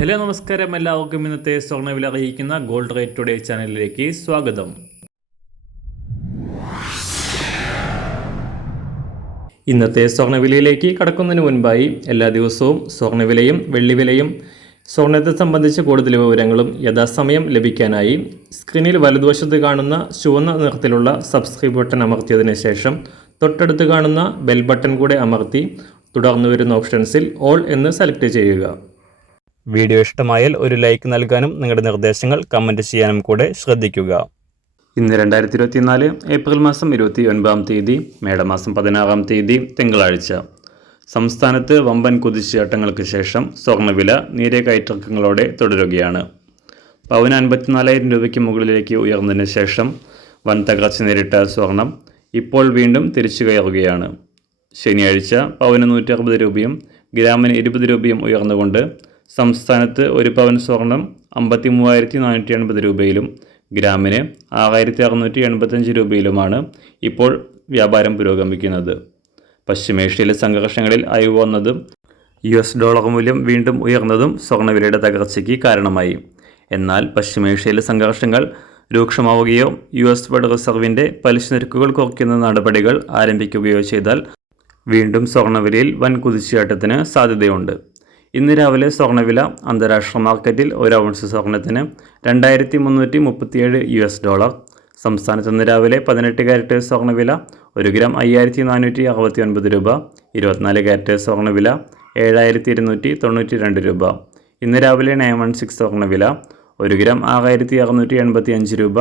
Hello നമസ്കാരം, എല്ലാവർക്കും ഇന്നത്തെ സ്വർണ്ണവില അറിയിക്കുന്ന ഗോൾഡ് റേറ്റ് ടുഡേ ചാനലിലേക്ക് സ്വാഗതം. ഇന്നത്തെ സ്വർണ്ണവിലയിലേക്ക് കടക്കുന്നതിന് മുൻപായി എല്ലാ ദിവസവും സ്വർണ്ണവിലയും വെള്ളിവിലയും സ്വർണ്ണത്തെ സംബന്ധിച്ച കൂടുതൽ വിവരങ്ങളും യഥാസമയം ലഭിക്കാനായി സ്ക്രീനിൽ വലതുവശത്ത് കാണുന്ന ചുവന്ന നിറത്തിലുള്ള സബ്സ്ക്രൈബ് ബട്ടൺ അമർത്തിയതിനു ശേഷം തൊട്ടടുത്ത് കാണുന്ന ബെൽ ബട്ടൺ കൂടെ അമർത്തി തുടർന്ന് വരുന്ന ഓപ്ഷൻസിൽ ഓൾ എന്ന് സെലക്ട് ചെയ്യുക. വീഡിയോ ഇഷ്ടമായാൽ ഒരു ലൈക്ക് നൽകാനും നിങ്ങളുടെ നിർദ്ദേശങ്ങൾ കമൻറ്റ് ചെയ്യാനും കൂടെ ശ്രദ്ധിക്കുക. ഇന്ന് 2024 ഏപ്രിൽ മാസം 29-ാം തീയതി, മേടമാസം 16-ാം തീയതി തിങ്കളാഴ്ച. സംസ്ഥാനത്ത് വമ്പൻ കുതിച്ചുചാട്ടങ്ങൾക്ക് ശേഷം സ്വർണ്ണവില നേരിയ കയറ്റിറക്കങ്ങളോടെ തുടരുകയാണ്. പവന് 54,000 രൂപയ്ക്ക് മുകളിലേക്ക് ഉയർന്നതിന് ശേഷം വൻ തകർച്ച നേരിട്ട സ്വർണം ഇപ്പോൾ വീണ്ടും തിരിച്ചു കയറുകയാണ്. ശനിയാഴ്ച പവന് 160 രൂപയും ഗ്രാമിന് 20 രൂപയും ഉയർന്നുകൊണ്ട് സംസ്ഥാനത്ത് ഒരു പവൻ സ്വർണം 53,480 രൂപയിലും ഗ്രാമിന് 6,685 രൂപയിലുമാണ് ഇപ്പോൾ വ്യാപാരം പുരോഗമിക്കുന്നത്. പശ്ചിമേഷ്യയിലെ സംഘർഷങ്ങളിൽ അയവ് വന്നതും $ഡോളർ മൂല്യം വീണ്ടും ഉയർന്നതും സ്വർണ്ണവിലയുടെ തകർച്ചയ്ക്ക് കാരണമായി. എന്നാൽ പശ്ചിമേഷ്യയിലെ സംഘർഷങ്ങൾ രൂക്ഷമാവുകയോ ഫെഡറൽ റിസർവിൻ്റെ പലിശ നിരക്കുകൾ കുറയ്ക്കുന്ന നടപടികൾ ആരംഭിക്കുകയോ ചെയ്താൽ വീണ്ടും സ്വർണ്ണവിലയിൽ വൻ കുതിച്ചുചാട്ടത്തിന് സാധ്യതയുണ്ട്. ഇന്ന് രാവിലെ സ്വർണ്ണവില അന്താരാഷ്ട്ര മാർക്കറ്റിൽ ഒരു ഔൺസ് സ്വർണ്ണത്തിന് $2,337. സംസ്ഥാനത്ത് ഇന്ന് രാവിലെ 18 കാരറ്റ് സ്വർണ്ണവില 1 ഗ്രാം 5,469 രൂപ. 24 കാരറ്റ് സ്വർണ്ണവില 7,292 രൂപ. ഇന്ന് രാവിലെ 916 സ്വർണ്ണവില 1 ഗ്രാം 6,685 രൂപ.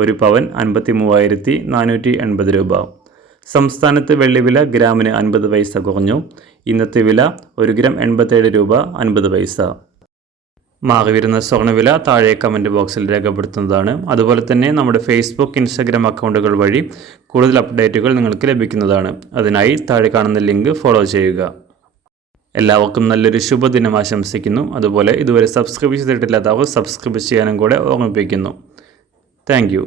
ഒരു പവൻ 53,480 രൂപ. സംസ്ഥാനത്ത് വെള്ളിവില ഗ്രാമിന് 50 പൈസ കുറഞ്ഞു. ഇന്നത്തെ വില 1 ഗ്രാം 87 രൂപ 50 പൈസ. മാറിവരുന്ന സ്വർണ്ണവില താഴെ കമൻറ്റ് ബോക്സിൽ രേഖപ്പെടുത്തുന്നതാണ്. അതുപോലെ തന്നെ നമ്മുടെ ഫേസ്ബുക്ക്, ഇൻസ്റ്റാഗ്രാം അക്കൗണ്ടുകൾ വഴി കൂടുതൽ അപ്ഡേറ്റുകൾ നിങ്ങൾക്ക് ലഭിക്കുന്നതാണ്. അതിനായി താഴെ കാണുന്ന ലിങ്ക് ഫോളോ ചെയ്യുക. എല്ലാവർക്കും നല്ലൊരു ശുഭദിനം ആശംസിക്കുന്നു. അതുപോലെ ഇതുവരെ സബ്സ്ക്രൈബ് ചെയ്തിട്ടില്ലാത്തവർ സബ്സ്ക്രൈബ് ചെയ്യാനും കൂടെ ഓർമ്മിപ്പിക്കുന്നു. Thank you.